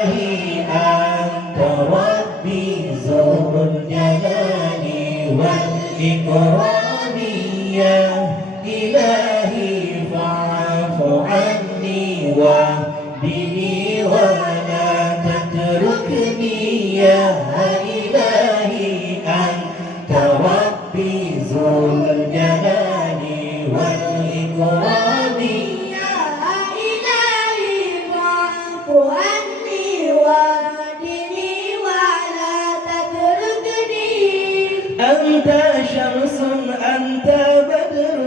إلهي أنت ربي ذو الجلال والإكرام يا إلهي فاعف عني واهدني ولا تتركني يا إلهي أنت ربي ذو الجلال والإكرام يا إلهي فاعف عني واهدني ولا تتركني. أنت شمس أنت بدر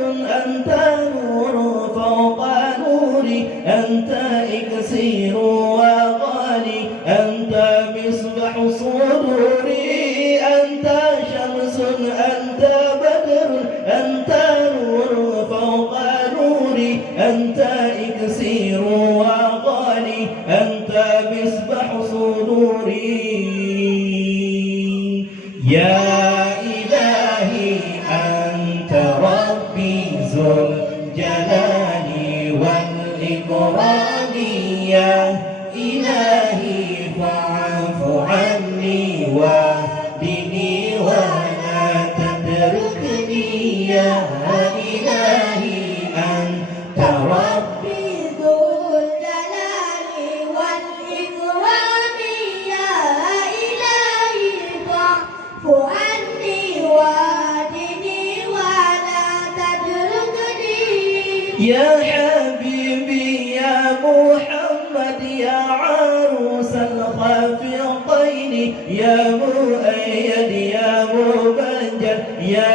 أنت نور فوق نوري أنت إكسير وغالي أنت مصباح صدوري أنت شمس أنت بدر أنت نور فوق نوري أنت إكسير وغالي أنت مصباح صدوري يا إلهي أنت ربي ذو الجلال والإكرام يا إلهي فاعف عني واهدني ولا تتركني يا إلهي أنت ربي ذو الجلال والإكرام يا إلهي فاعف عني واهدني ولا تتركني. يا حبيبي يا محمد يا عروس الخافقين يا مؤيد يا مبجل يا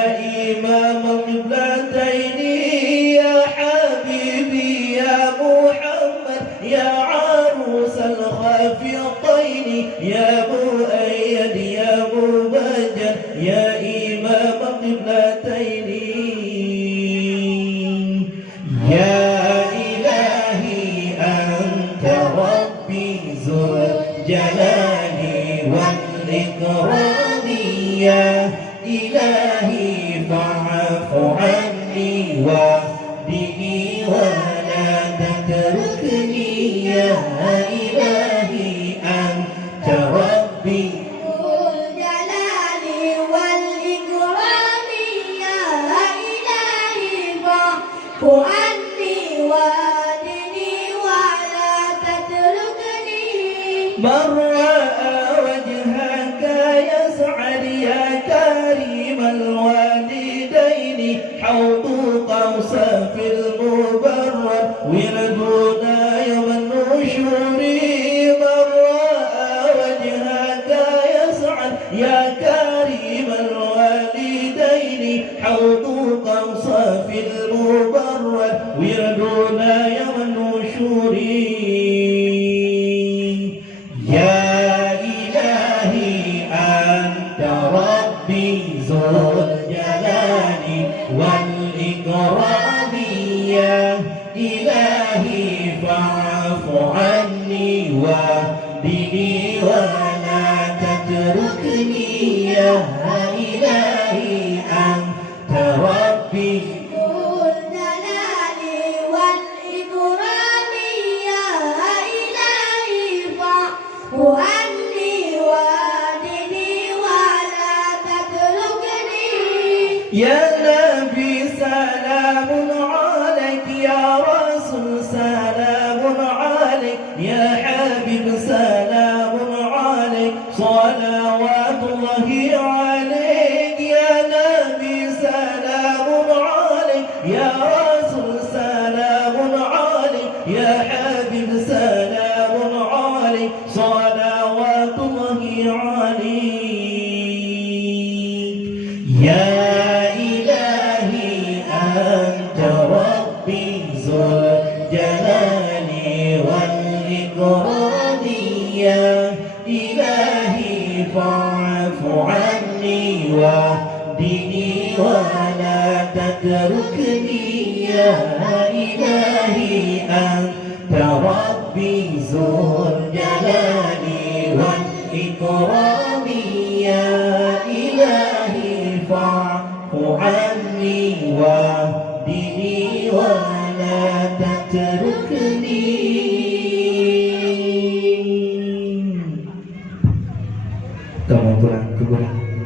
إمام القبلتين يا حبيبي يا محمد يا عروس الخافقين يا مؤيد يا مبجل يا إمام القبلتين يا إلهي أنت ربي ذو الجلال والإكرام يا إلهي فاعف عني واهدني ولا تتركني يا إلهي أنت ربي ذو الجلال والإكرام يا إلهي فاعف عني واهدني ولا تتركني. من رأى وجهك يسعد يا كريم الوالدين حوض قوسا في المبرر وردنا يوم النشور من رأى وجهك يسعد يا كريم الوالدين حوض قوسا في المبرر وردنا يوم النشور يا إلهي أنت ربي ذو الجلال والإكرام يا إلهي فاعف عني واهدني ولا تتركني يا إلهي أنت ربي ذو الجلال والإكرام يا إلهي فاعف عني واهدني ولا تتركني. يا نبي سلام عليك يا رسول سلام عليك يا حبيب سلام عليك صلوات الله عليك يا نبي سلام عليك يا رسول سلام عليك يا حبيب سلام عليك صلوات الله عليك يا إلهي أنت ربي ذو الجلال والإكرام يا إلهي فاعف عني واهدني ولا تتركني يا إلهي أنت ربي ذو الجلال والإكرام يا إلهي فاعف عني واهدني ولا تتركني Kemampuan kekurangan